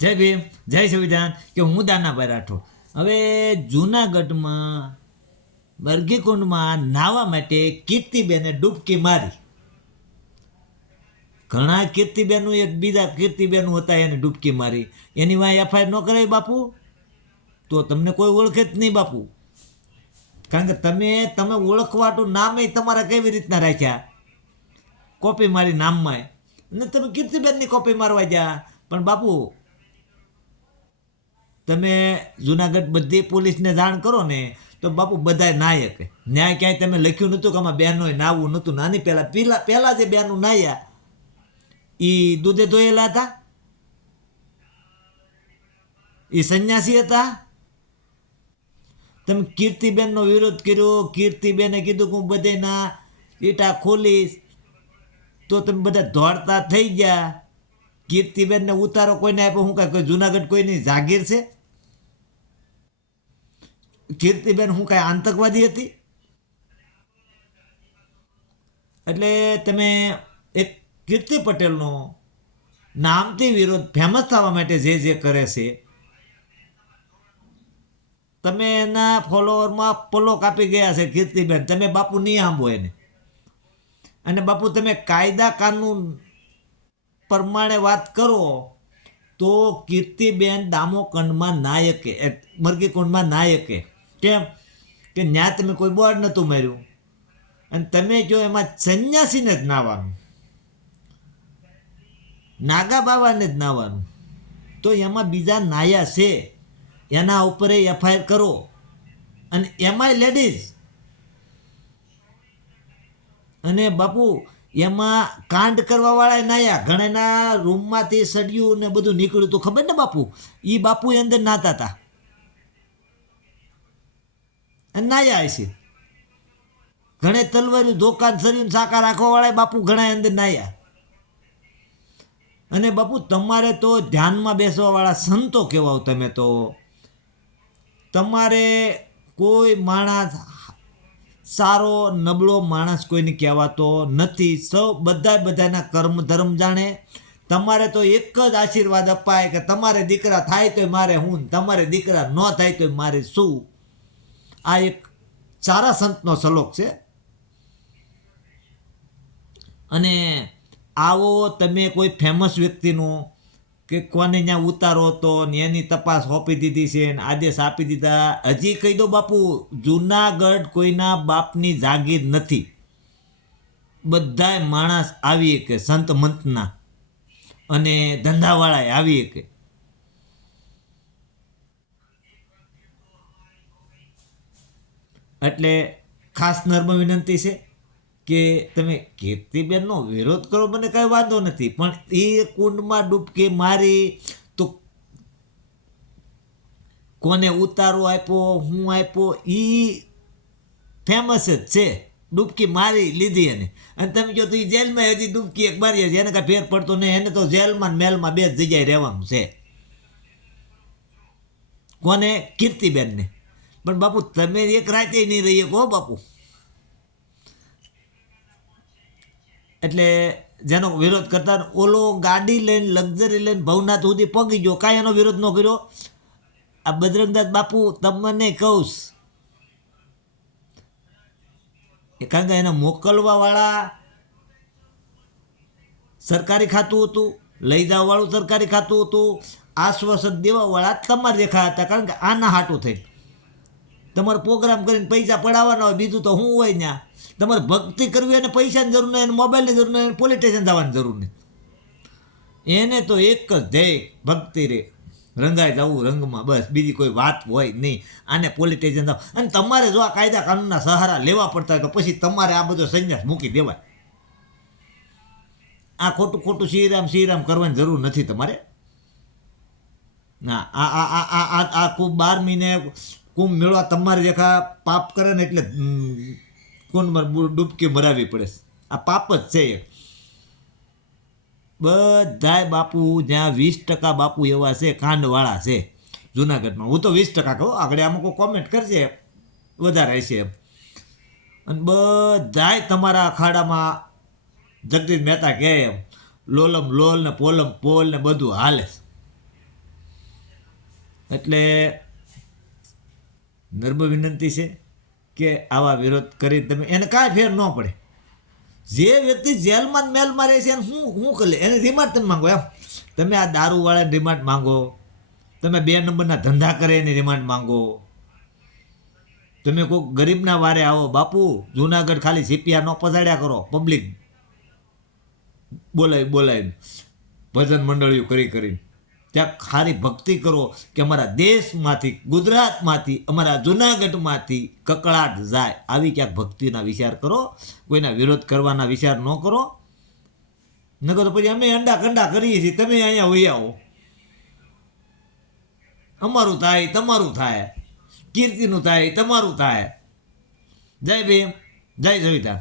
જય ભીમ, જય સંવિધાન. કે હું દાનાભાઈ રાઠોડ. હવે જૂનાગઢમાં બરગીકુંડમાં નાહવા માટે કીર્તિબેને ડૂબકી મારી. ઘણા કીર્તિબેનું એક બીજા કીર્તિબેનું હતા એને ડૂબકી મારી. એની વાંહે એફઆઈઆર ન કરાય બાપુ તો તમને કોઈ ઓળખે જ નહીં બાપુ. કારણ કે તમે ઓળખવાટું નામે તમારા કેવી રીતના રાખ્યા, કોપી મારી નામમાં, અને તમે કીર્તિબેનની કોપી મારવા ગયા. પણ બાપુ તમે જુનાગઢ બધી પોલીસને જાણ કરો ને તો બાપુ બધાય નાયક. ન્યાય ક્યાંય તમે લખ્યું નહોતું કે આમાં બહેનોએ નાવું નહોતું. નાની પહેલાં જે બહેનો નાહ્યા એ દૂધે ધોયેલા હતા, એ સંન્યાસી હતા. તમે કીર્તિબેનનો વિરોધ કર્યો, કીર્તિબેને કીધું કે હું બધાના ઈટા ખોલીશ, તો તમે બધા દોડતા થઈ ગયા. કીર્તિબેનને ઉતારો કોઈને આપ્યો? હું કાંઈ જુનાગઢ કોઈની જાગીર છે? કીર્તિબેન હું કાંઈ આતંકવાદી હતી? એટલે તમે એક કીર્તિ પટેલનો નામથી વિરોધ ફેમસ થવા માટે જે કરે છે, તમે એના ફોલોવરમાં પોલો કાપી ગયા છે કીર્તિબેન. તમે બાપુ નહીં આંબો એને. અને બાપુ તમે કાયદા કાનૂન પ્રમાણે વાત કરો તો કીર્તિબેન દામોકંડમાં નાયકે, મરઘીકુંડમાં નાયકે. કેમ કે ન્યા તમે કોઈ બોર્ડ નહોતું માર્યું, અને તમે જો એમાં સંન્યાસીને જ નાવાનું, નાગા બાવાને જ નાવાનું, તો એમાં બીજા નાયા છે એના ઉપર એફઆઈઆર કરો. અને એમાંય લેડીઝ. અને બાપુ એમાં કાંડ કરવાવાળા નાયા. ઘણાના રૂમમાંથી સડ્યું ને બધું નીકળ્યું તો ખબર ને બાપુ, એ બાપુ અંદર નાતા હતા અને નાયા છે. ઘણે તલવાર્યું ધોકાન સર્યું સાકા રાખવાવાળા બાપુ ઘણા અંદર નાયા. અને બાપુ તમારે તો ધ્યાનમાં બેસવાવાળા સંતો કહેવાઓ તમે તો. તમારે કોઈ માણસ સારો નબળો માણસ કોઈને કહેવાતો નથી. સૌ બધાના કર્મ ધર્મ જાણે. તમારે તો એક જ આશીર્વાદ અપાય કે તમારે દીકરા થાય તો મારે હું, તમારે દીકરા ન થાય તો મારે શું. આ એક સારા સંતનો શ્લોક છે. અને આવો તમે કોઈ ફેમસ વ્યક્તિનું કે કોને ત્યાં ઉતારો હતો ને એની તપાસ સોંપી દીધી છે ને આદેશ આપી દીધા. હજી કહી દો બાપુ, જૂનાગઢ કોઈના બાપની જાગીર નથી. બધાય માણસ આવી કે સંત મંતના અને ધંધાવાળાએ આવી કે. એટલે ખાસ નર્મ વિનંતી છે કે તમે કીર્તિબેનનો વિરોધ કરો, મને કાંઈ વાંધો નથી. પણ એ કુંડમાં ડૂબકી મારી તો કોને ઉતારો આપ્યો, હું આપ્યો, એ ફેમસ જ છે. ડૂબકી મારી લીધી એને. અને તમે જો તો એ જેલમાં હજી ડૂબકી એક મારી છે, એને કાંઈ ફેર પડતો નહીં. એને તો જેલમાં મેલમાં બે જ જગ્યાએ રહેવાનું છે. કોને? કીર્તિબેનને. પણ બાપુ તમે એક રાતે નહીં રહીએ કહો બાપુ. એટલે જેનો વિરોધ કરતા, ઓલો ગાડી લઈને લક્ઝરી લઈને ભવનાથ સુધી પગી ગયો, કાંઈ એનો વિરોધ ન કર્યો. આ બજરંગદાસ બાપુ તમને કહું, કારણ કે એને મોકલવાવાળા સરકારી ખાતું હતું, લઈ જવાવાળું સરકારી ખાતું હતું, આશ્વાસન દેવાવાળા તમારે દેખા હતા. કારણ કે આના હાટું થઈ તમારે પ્રોગ્રામ કરીને પૈસા પડાવવાના હોય, બીજું તો શું હોય ત્યાં. તમારે ભક્તિ કરવી અને પૈસાની જરૂર નહીં, એને મોબાઈલની જરૂર નહીં, પોલીસ સ્ટેશન જવાની જરૂર નહીં. એને તો એક જ ધ્યેય ભક્તિ રે, રંગાઈ જવું રંગમાં, બસ. બીજી કોઈ વાત હોય નહીં. આને પોલીસ સ્ટેશન જાવ. અને તમારે જો આ કાયદા કાનૂનના સહારા લેવા પડતા હોય તો પછી તમારે આ બધો સંન્યાસ મૂકી દેવાય. આ ખોટું શ્રીરામ કરવાની જરૂર નથી તમારે. ના, આ ખૂબ 12 મહિને કુંભ મેળવા તમારે જેખા પાપ કરે ને એટલે કુંડમાં ડૂબકી મરાવી પડે. આ પાપ જ છે. બધાય બાપુ જ્યાં 20% બાપુ એવા છે કાંડવાળા છે જુનાગઢમાં. હું તો 20% કહું, આગળ આમાં કોઈ કોમેન્ટ કરશે વધારે હશે એમ. અને બધાય તમારા અખાડામાં જગદીશ મહેતા કહે એમ લોલમ લોલ ને પોલમ પોલ ને બધું હાલે. એટલે નર્મ વિનંતી છે કે આવા વિરોધ કરી તમે એને કાંઈ ફેર ન પડે. જે વ્યક્તિ જેલમાં ને મેલમાં રહે છે એને શું કરી લે, એને રિમાન્ડ તમે માંગો એમ. તમે આ દારૂવાળાને રિમાન્ડ માંગો, તમે 2 નંબરના ધંધા કરે એની રિમાન્ડ માંગો, તમે કોઈક ગરીબના વારે આવો. બાપુ જુનાગઢ ખાલી સીપિયા ન પધાડ્યા કરો, પબ્લિક બોલાવી ભજન મંડળીઓ કરી ત્યાં ખારી ભક્તિ કરો કે અમારા દેશમાંથી, ગુજરાતમાંથી, અમારા જુનાગઢમાંથી કકળાટ જાય. આવી ક્યાંક ભક્તિના વિચાર કરો, કોઈના વિરોધ કરવાના વિચાર ન કરો. નકર તો પછી અમે અંડા કંડા કરીએ છીએ, તમે અહીંયા વહી આવો. અમારું થાય તમારું થાય, કીર્તિનું થાય તમારું થાય. જય ભીમ, જય સવિતા.